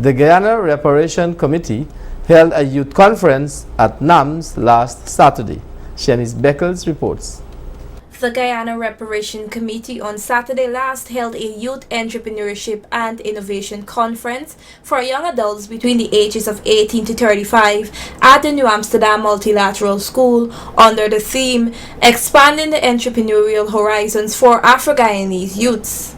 The Guyana Reparations Committee held a youth conference at NAMS last Saturday. Shanice Beckles reports. The Guyana Reparations Committee on Saturday last held a youth entrepreneurship and innovation conference for young adults between the ages of 18 to 35 at the New Amsterdam Multilateral School under the theme Expanding the Entrepreneurial Horizons for Afro-Guyanese Youths.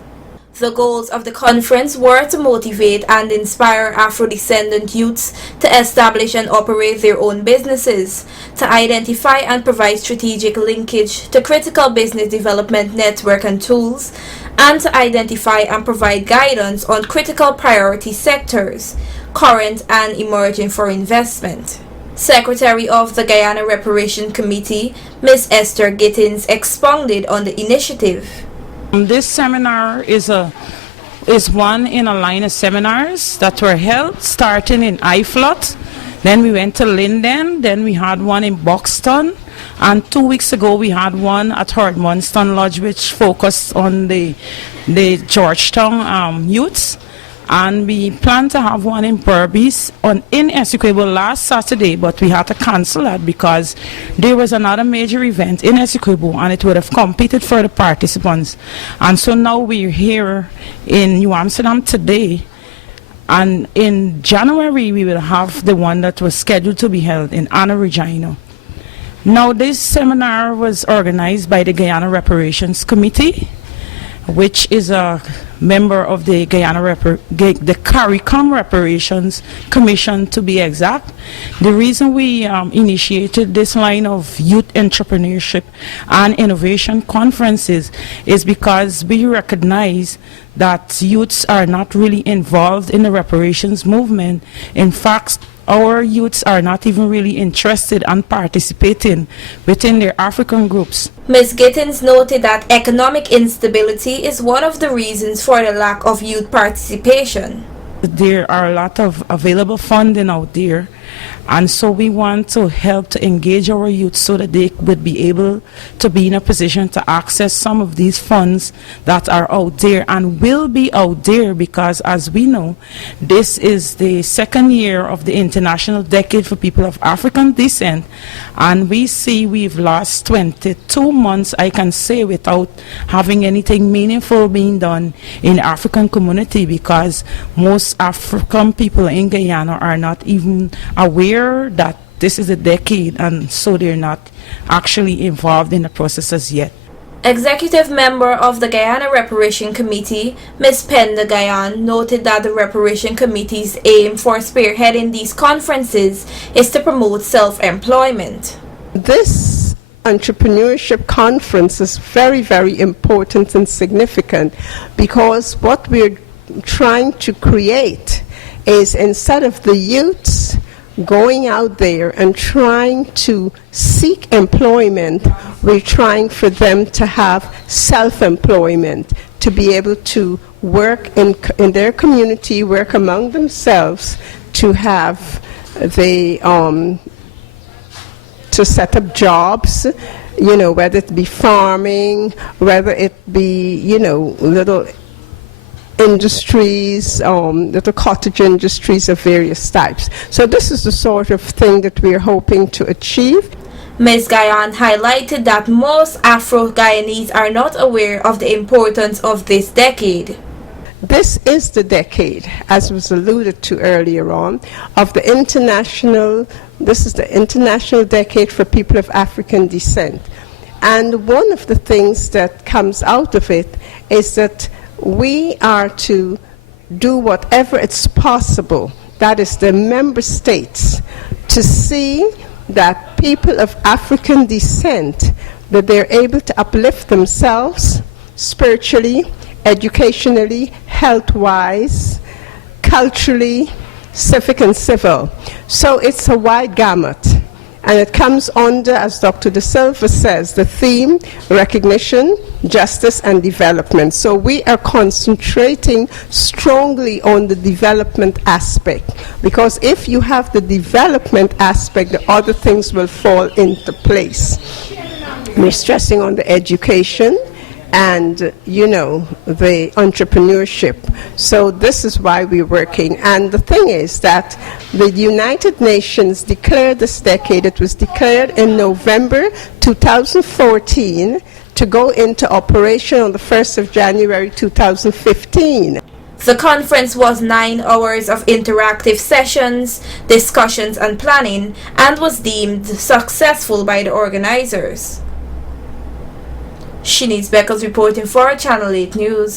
The goals of the conference were to motivate and inspire Afro-descendant youths to establish and operate their own businesses, to identify and provide strategic linkage to critical business development network and tools, and to identify and provide guidance on critical priority sectors, current and emerging for investment. Secretary of the Guyana Reparations Committee, Ms. Esther Gittins, expounded on the initiative. This seminar is one in a line of seminars that were held starting in Iflot. Then we went to Linden, then we had one in Buxton, and 2 weeks ago we had one at Hordmunston Lodge which focused on the Georgetown youths. And we plan to have one in Berbice in Essequibo last Saturday, but we had to cancel that because there was another major event in Essequibo and it would have competed for the participants. And so now we're here in New Amsterdam today, and in January we will have the one that was scheduled to be held in Anna Regina. Now this seminar was organized by the Guyana Reparations Committee, which is a member of the the CARICOM Reparations Commission to be exact. The reason we initiated this line of youth entrepreneurship and innovation conferences is because we recognize that youths are not really involved in the reparations movement. In fact, our youths are not even really interested and participating within their African groups. Ms. Gittins noted that economic instability is one of the reasons for the lack of youth participation. There are a lot of available funding out there, and so we want to help to engage our youth so that they would be able to be in a position to access some of these funds that are out there and will be out there, because as we know, this is the second year of the International Decade for People of African Descent, and we see we've lost 22 months, I can say, without having anything meaningful being done in the African community, because most African people in Guyana are not even aware that this is a decade, and so they're not actually involved in the processes yet. Executive member of the Guyana Reparations Committee, Ms. Penda Guyan, noted that the Reparation Committee's aim for spearheading these conferences is to promote self-employment. This entrepreneurship conference is very, very important and significant, because what we're trying to create is, instead of the youths going out there and trying to seek employment, we're trying for them to have self-employment, to be able to work in their community, work among themselves, to have the to set up jobs, you know, whether it be farming, whether it be, you know, little industries, little cottage industries of various types. So this is the sort of thing that we're hoping to achieve. Ms. Guyan highlighted that most Afro-Guyanese are not aware of the importance of this decade. This is the decade, as was alluded to earlier on, of the international, this is the International Decade for People of African Descent. And one of the things that comes out of it is that we are to do whatever it's possible, that is the member states, to see that people of African descent, that they're able to uplift themselves spiritually, educationally, health-wise, culturally, civic and civil. So it's a wide gamut. And it comes under, as Dr. De Silva says, the theme, recognition, justice, and development. So we are concentrating strongly on the development aspect, because if you have the development aspect, the other things will fall into place. We're stressing on the education, and, you know, the entrepreneurship. So this is why we're working. And the thing is that the United Nations declared this decade, it was declared in November 2014 to go into operation on the 1st of January 2015. The conference was 9 hours of interactive sessions, discussions and planning, and was deemed successful by the organizers. Shanice Beckles reporting for Channel 8 News.